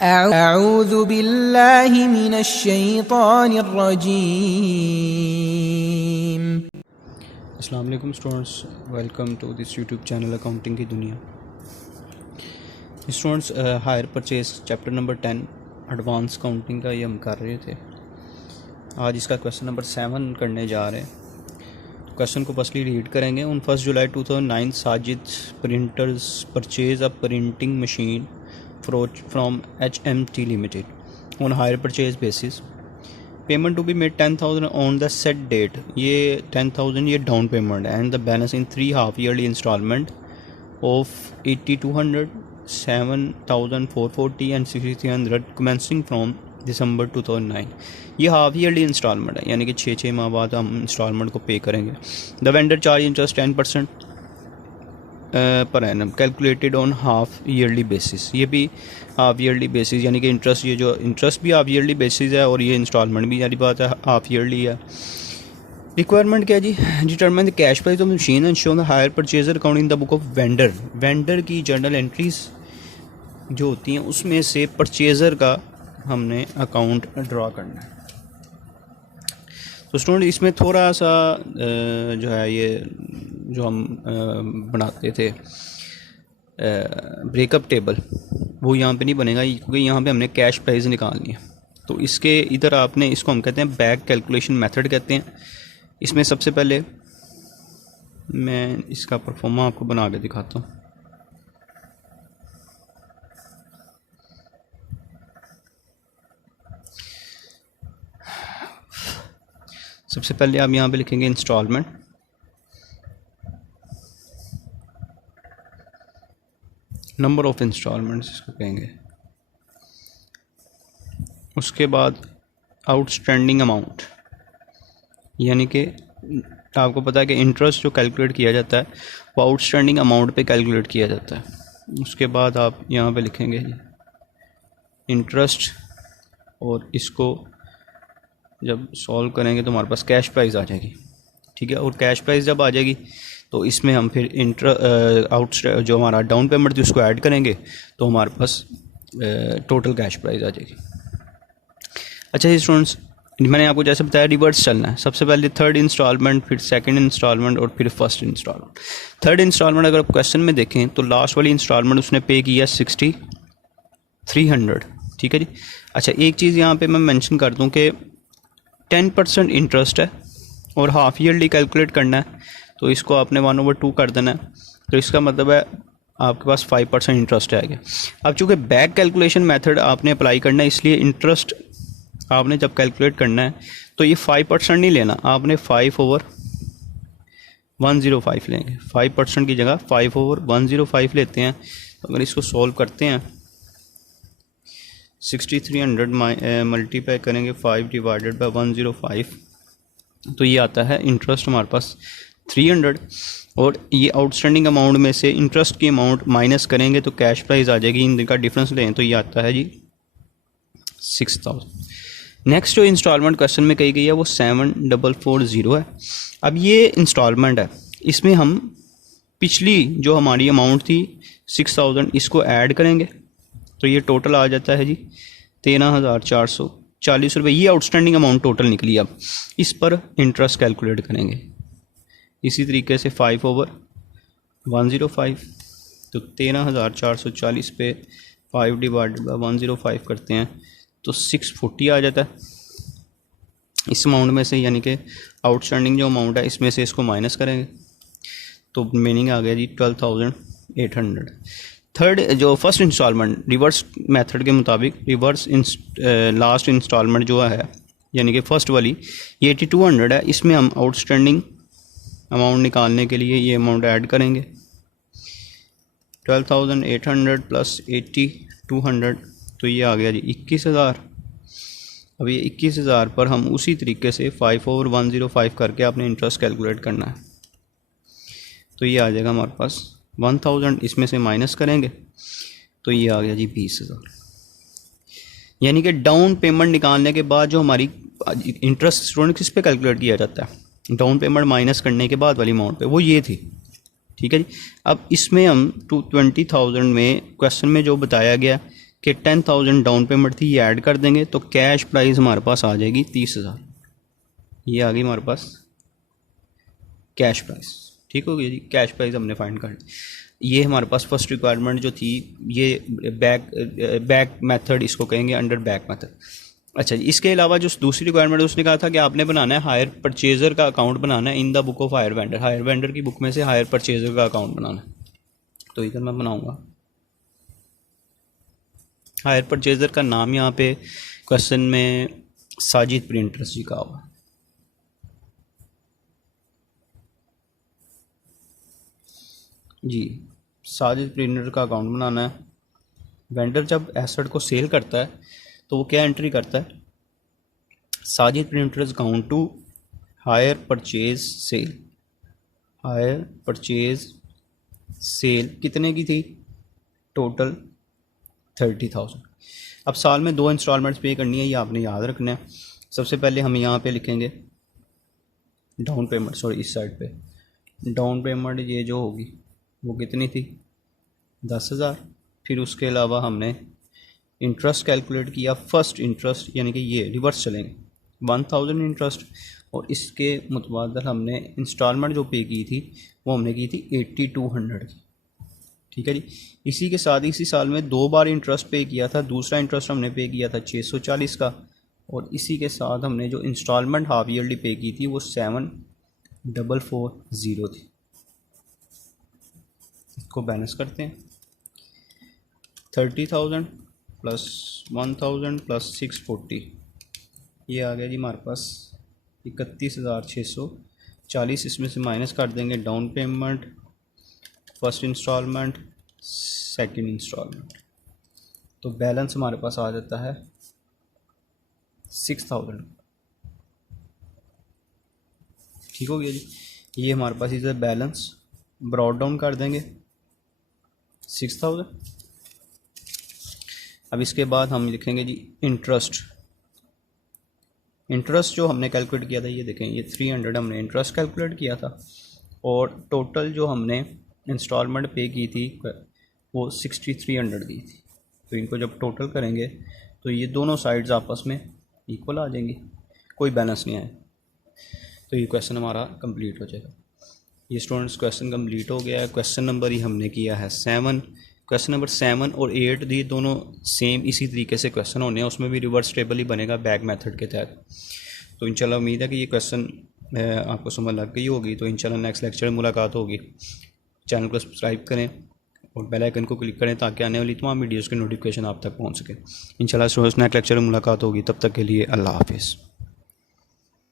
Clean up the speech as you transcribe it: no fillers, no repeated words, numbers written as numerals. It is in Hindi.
अऊज़ु बिल्लाहि मिनश शैतानिर रजीम। अस्सलाम वालेकुम students, welcome to this YouTube channel accounting की दुनिया। Students, hire purchase chapter number 10 advance accounting का ये हम कर रहे थे। आज इसका क्वेश्चन नंबर 7 करने जा रहे हैं। क्वेश्चन को फर्स्टली रीड करेंगे। On 1 July 2009 Sajid printers purchase a printing machine from HMT limited on hire purchase basis. Payment to be made 10,000 on the set date. ये 10,000 ये डाउन पेमेंट है and the balance in 3 half yearly instalment of 8,200, 7,440 and 6,300 commencing from December 2009। ये हाफ ईयरली इंस्टॉलमेंट है, यानी कि 6 माह बाद हम इंस्टॉलमेंट को पे करेंगे। The vendor charge interest 10% per annum calculated on half yearly basis. ये भी हाफ ईयरली बेसिस, यानी कि इंटरेस्ट, ये जो इंटरेस्ट भी हाफ ईयरली बेसिस है और ये इंस्टॉलमेंट भी यानी बात है हाफ ईयरली है। रिक्वायरमेंट क्या जी? Determine the cash price of machine and show the hire purchaser account in the book of vendor. Vendor की जर्नल एंट्रीज जो होती हैं उसमें से परचेजर का हमने अकाउंट ड्रा करना है। तो स्टूडेंट, इसमें थोड़ा सा जो है ये जो हम बनाते थे ब्रेकअप टेबल, वो यहाँ पे नहीं बनेगा क्योंकि यहाँ पे हमने कैश प्राइस निकालनी है। तो इसके इधर आपने, इसको हम कहते हैं बैक कैलकुलेशन मेथड कहते हैं। इसमें सबसे पहले मैं इसका परफॉर्मा आपको बना के दिखाता हूँ। सबसे पहले आप यहाँ पे लिखेंगे इंस्टॉलमेंट, नंबर ऑफ इंस्टॉलमेंट्स इसको कहेंगे। उसके बाद आउटस्टैंडिंग अमाउंट, यानी कि आपको पता है कि इंटरेस्ट जो कैलकुलेट किया जाता है वो आउटस्टैंडिंग अमाउंट पे कैलकुलेट किया जाता है। उसके बाद आप यहाँ पे लिखेंगे इंटरेस्ट, और इसको जब सॉल्व करेंगे तो हमारे पास कैश प्राइस आ जाएगी, ठीक है। और कैश प्राइस जब आ जाएगी तो इसमें हम फिर जो हमारा डाउन पेमेंट थी उसको ऐड करेंगे तो हमारे पास टोटल कैश प्राइस आ जाएगी। अच्छा जी स्टूडेंट्स, मैंने आपको जैसे बताया रिवर्स चलना है। सबसे पहले थर्ड इंस्टॉलमेंट, फिर सेकंड इंस्टॉलमेंट और फिर फर्स्ट इंस्टॉलमेंट। थर्ड इंस्टॉलमेंट अगर आप क्वेश्चन में देखें तो लास्ट वाली इंस्टॉलमेंट उसने पे किया 6,300, ठीक है जी। अच्छा, एक चीज़ यहाँ पे मैं मेंशन कर दूँ कि 10% इंटरेस्ट है और हाफ ईयरली कैलकुलेट करना है, तो इसको आपने 1/2 कर देना है। तो इसका मतलब है आपके पास 5% इंटरेस्ट आ गया। अब चूँकि बैक कैलकुलेशन मेथड आपने अप्लाई करना है, इसलिए इंटरेस्ट आपने जब कैलकुलेट करना है तो ये 5% नहीं लेना, आपने 5/105 लेंगे। 5% की जगह 5/105 लेते हैं। तो अगर इसको सॉल्व करते हैं 6,300 मल्टीप्लाई करेंगे 5/105, तो ये आता है इंटरेस्ट हमारे पास 300। और ये आउटस्टैंडिंग अमाउंट में से इंटरेस्ट की अमाउंट माइनस करेंगे तो कैश प्राइस आ जाएगी। इनका डिफरेंस लें तो ये आता है जी 6,000। नेक्स्ट जो इंस्टॉलमेंट क्वेश्चन में कही गई है वो 7,440 है। अब ये इंस्टॉलमेंट है, इसमें हम पिछली जो हमारी अमाउंट थी 6,000 इसको ऐड करेंगे तो ये टोटल आ जाता है जी 13,440 रुपये। ये आउटस्टैंडिंग अमाउंट टोटल निकली। अब इस पर इंटरेस्ट कैलकुलेट करेंगे इसी तरीके से 5/105, तो 13,440 पे 5/105 करते हैं तो 640 आ जाता है इस अमाउंट में से, यानी कि आउटस्टैंडिंग जो अमाउंट है इसमें से इसको माइनस करेंगे तो मीनिंग आ गया जी 12,800। थर्ड जो फर्स्ट इंस्टॉलमेंट रिवर्स मेथड के मुताबिक लास्ट इंस्टॉलमेंट जो है यानी कि फर्स्ट वाली ये 8,200 है। इसमें हम आउटस्टैंडिंग अमाउंट निकालने के लिए ये अमाउंट ऐड करेंगे 12,800 प्लस 8,200, तो ये आ गया जी 21,000। अब ये 21,000 पर हम उसी तरीके से 5/105 करके आपने इंटरेस्ट कैलकुलेट करना है। तो ये आ जाएगा हमारे पास 1,000, इसमें से माइनस करेंगे तो ये आ गया जी 20,000। यानी कि डाउन पेमेंट निकालने के बाद जो हमारी इंटरेस्ट स्टूडेंट किस पे कैलकुलेट किया जाता है, डाउन पेमेंट माइनस करने के बाद वाली अमाउंट पे, वो ये थी, ठीक है जी। अब इसमें हम 20,000 में क्वेश्चन में जो बताया गया कि 10,000 डाउन पेमेंट थी, ये ऐड कर देंगे तो कैश प्राइस हमारे पास आ जाएगी 30,000। ये आ गई हमारे पास कैश प्राइस। ठीक हो गया जी, कैश प्राइस हमने फाइंड कर ली। ये हमारे पास फर्स्ट रिक्वायरमेंट जो थी, ये बैक मेथड इसको कहेंगे, अंडर बैक मेथड। अच्छा जी, इसके अलावा जो दूसरी रिक्वायरमेंट उसने कहा था कि आपने बनाना है हायर परचेज़र का अकाउंट बनाना है इन the book of higher vendor. Higher vendor की बुक में से हायर परचेज़र का अकाउंट बनाना है। तो इधर मैं बनाऊंगा हायर परचेज़र का नाम, यहाँ पे क्वेश्चन में साजिद प्रिंटर्स जी का हुआ। जी, साजिद प्रिंटर का अकाउंट बनाना है। वेंडर जब एसेट को सेल करता है तो वो क्या एंट्री करता है, Sajid printers account to hire purchase sale. Hire purchase sale कितने की थी, टोटल 30,000। अब साल में 2 इंस्टॉलमेंट्स पे करनी है, ये आपने याद रखना है। सबसे पहले हम यहाँ पे लिखेंगे डाउन पेमेंट, सॉरी इस साइड पे डाउन पेमेंट ये जो होगी वो कितनी थी, 10,000। फिर उसके अलावा हमने इंटरेस्ट कैलकुलेट किया, फर्स्ट इंटरेस्ट यानी कि ये रिवर्स चलेंगे 1,000 इंटरेस्ट, और इसके मुतबादल हमने इंस्टॉलमेंट जो पे की थी वो हमने की थी 8,200 की। ठीक है जी, इसी के साथ इसी साल में 2 बार इंटरेस्ट पे किया था। दूसरा इंटरेस्ट हमने पे किया था 640 का, और इसी के साथ हमने जो इंस्टॉलमेंट हाफ ईयरली पे की थी वो 7,440 थी। इसको बैलेंस करते हैं, 30,000 प्लस 1,000 प्लस 640, ये आ गया जी हमारे पास 31,640। इसमें से माइनस कर देंगे down payment, first instalment, second instalment, तो बैलेंस हमारे पास आ जाता है 6,000। ठीक हो गया जी, ये हमारे पास इधर बैलेंस ब्रॉड डाउन कर देंगे 6,000। अब इसके बाद हम लिखेंगे जी इंटरेस्ट। इंटरेस्ट जो हमने कैलकुलेट किया था, ये देखें, ये 300 हमने इंटरेस्ट कैलकुलेट किया था, और टोटल जो हमने इंस्टॉलमेंट पे की थी वो 6,300 दी थी। तो इनको जब टोटल करेंगे तो ये दोनों साइड्स आपस में इक्वल आ जाएंगी, कोई बैलेंस नहीं आए, तो ये क्वेश्चन हमारा कंप्लीट हो जाएगा। ये स्टूडेंट्स क्वेश्चन कंप्लीट हो गया है। क्वेश्चन नंबर ही हमने किया है 7। क्वेश्चन नंबर 7 और 8 ये दोनों सेम इसी तरीके से क्वेश्चन होने हैं, उसमें भी रिवर्स टेबल ही बनेगा बैक मेथड के तहत। तो इंशाल्लाह उम्मीद है कि ये क्वेश्चन आपको समझ लग गई होगी। तो इंशाल्लाह नेक्स्ट लेक्चर में मुलाकात होगी। चैनल को सब्सक्राइब करें और बेल आइकन को क्लिक करें ताकि आने वाली तमाम वीडियोज़ के नोटिफिकेशन आप तक पहुँच सके। इंशाल्लाह नेक्स्ट लेक्चर में मुलाकात होगी, तब तक के लिए अल्लाह हाफिज़।